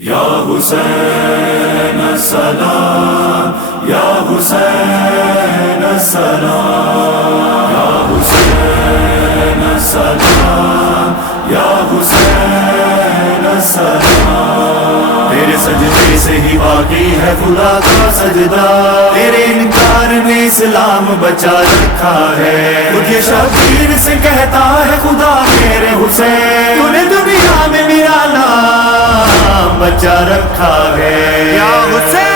یا حسین السلام، یا حسین السلام، یا حسین السلام، یا حسین السلام۔ تیرے سجدے سے ہی باقی ہے خدا کا سجدہ، تیرے انکار نے اسلام بچا رکھا ہے۔ خود یہ شبیر سے کہتا ہے خدا میرے حسین، تو نے دنیا میں میرا نام بچا رکھا ہے۔ یا حسین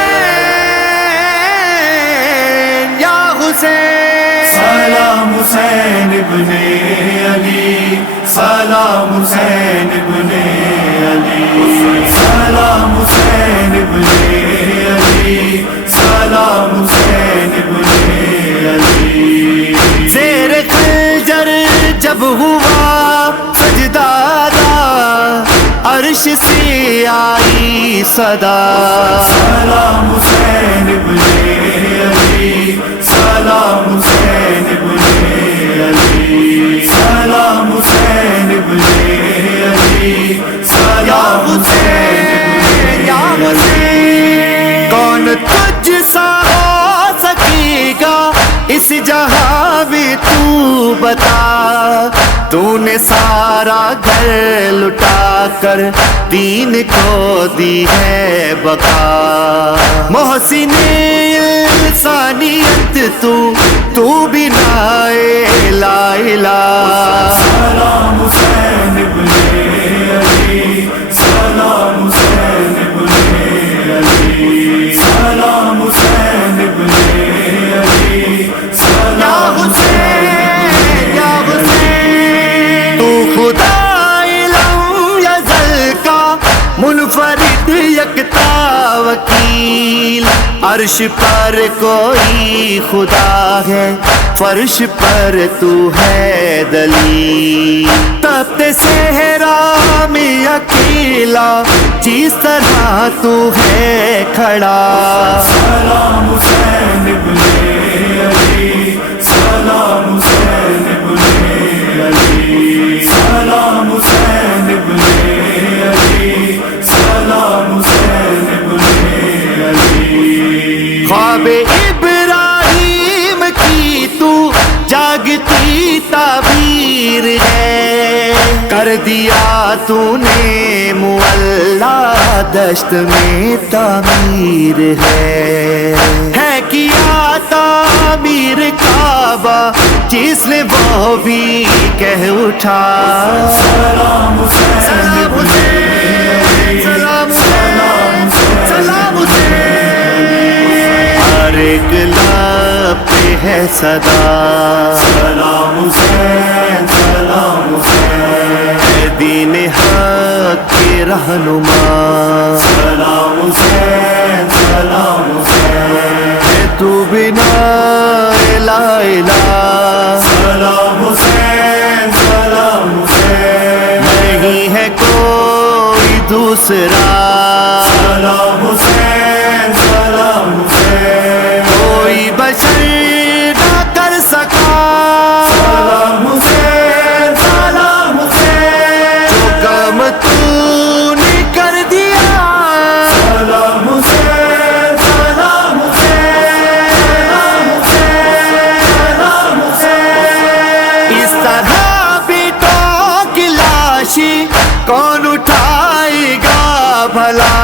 یا حسین، سلام حسین ابن علی، سلام حسین ابن علی، سلام حسین ابن علی، سلام حسین ابن علی۔ زیر خنجر جب ہوا سجدہ عرش سے آئی صدا، سلام حسین ابن علی، سلام حسین ابن علی، سلام حسین ابن علی، سلام حسین یا حسین، کون تجھ سا ہو سکے گا اس جہاں میں، تو بتا۔ تو نے سارا گھر لٹا کر دین کو دی ہے بقا، محسن انسانیت تو بنا لا الہ۔ سلام حسین ابن علی، سلام حسین ابن علی، سلام حسین ابن علی، سلام حسین یا حسین، تو خدا لم یزل کا منفرد یکتا وکیل، عرش پر کوئی خدا ہے، فرش پر تو ہے دلیل۔ تخت صحرا میں اکیلا جس طرح تو ہے کھڑا، سلام حسین ابن علی، سلام حسین ابن علی، سلام حسین ابن علی، سلام حسین ابن علی۔ خواب ابراہیم کی تو جاگتی تعبیر ہے، کر دیا تو نے معلا دشت میں تعمیر ہے کیا تعمیر کعبہ جس نے وہ بھی کہہ اٹھا، سلام حسین سلام حسین، سلام حسین، سلام حسین، ہر ایک لب پہ ہے صدا، سلام حسین، سلام حسین، اے دین حق کے رہنما، سلام حسین، سلام حسین، اے تو بنا لا الہ، سلام حسین، سلام حسین، نہیں ہے کوئی دوسرا، سلام حسین، سلام حسین، کوئی بشر نہ کر سکا، سلام حسین، سلام حسین، جو کام تو نے کر دیا، سلام حسین، سلام حسین، سلام حسین، سلام حسین۔ اس طرح بیٹوں کی لاشی کون اٹھائے گا بھلا،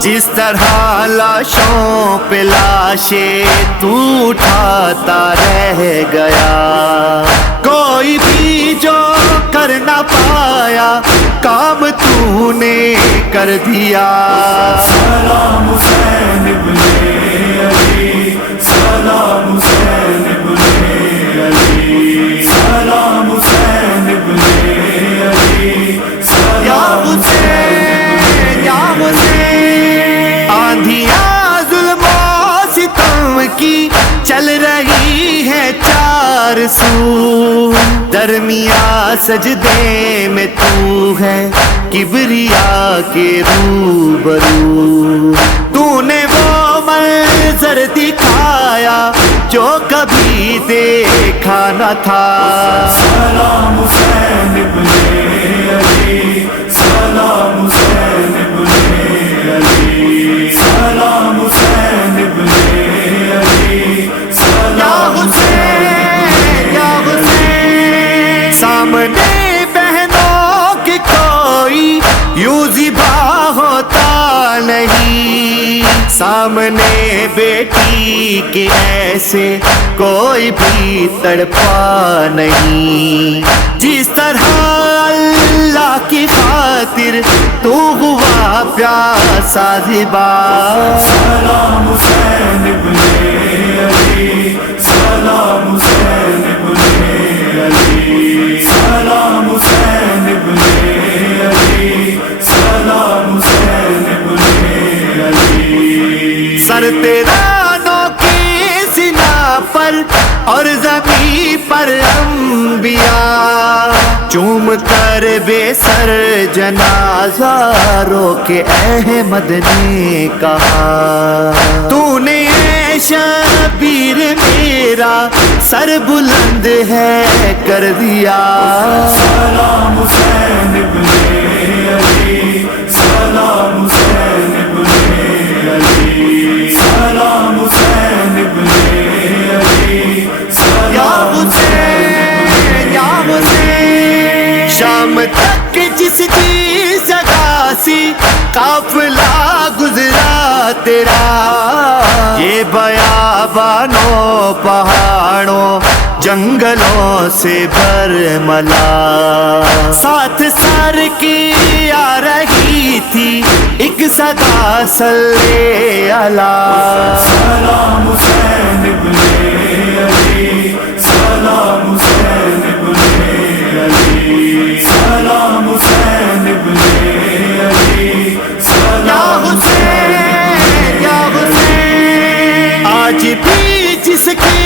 جس طرح لاشوں پہ لاشیں تو اٹھاتا رہ گیا، کوئی بھی جو کر نہ پایا کام تو نے کر دیا، سلام حسین ابن علی، سلام حسین ابن علی، سلام حسین ابن علی، یا سلام حسین یا حسین۔ آندھیاں ظلم و ستم کی چل رہی ہے چار سو، درمیاں سجدے میں تو ہے کبریا کے روبرو، تو نے وہ منظر دکھایا جو کبھی دیکھا نہ تھا، سلام حسین ابن علی، سلام حسین ابن سامنے بیٹی کے ایسے کوئی بھی تڑپا نہیں، جس طرح اللہ کی خاطر تو ہوا پیاسا زبا۔ سلام حسین ابن علی، سلام حسین ابن علی، سلام حسین ابن علی، سلام حسین ابن علی۔ سر تیرا نو کی سنا پر اور زمین پر انبیاء چوم کر بے سر جنازہ رو کے احمد نے کہا، تو نے اے شبیر میرا سر بلند ہے کر دیا۔ سلام حسین ابن علی، سلام حسین ابن علی، سلام حسین ابن علی، یا حسین یا حسین، شام تک جس کی سگاسی قافلہ گزرا تیرا، یہ بیابانوں پہاڑوں جنگلوں سے برملا، ساتھ سر کی آ رہی تھی ایک صدا صلی اللہ۔ سلام حسین ابن علی، سلام حسین ابن علی، سلام حسین ابن علی، یا حسین یا حسین، آج بھی جس کے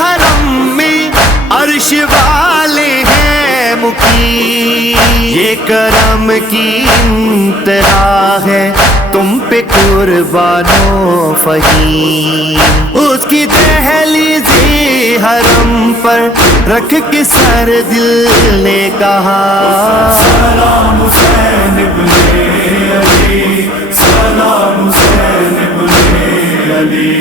حرم میں عرش والے ہیں مقیم، یہ کرم کی انتہا ہے تم پہ قربانو فہیم، اس کی دہلیز حرم پر رکھ کے سر دل نے کہا، سلام حسین ابن علی، سلام حسین ابن علی۔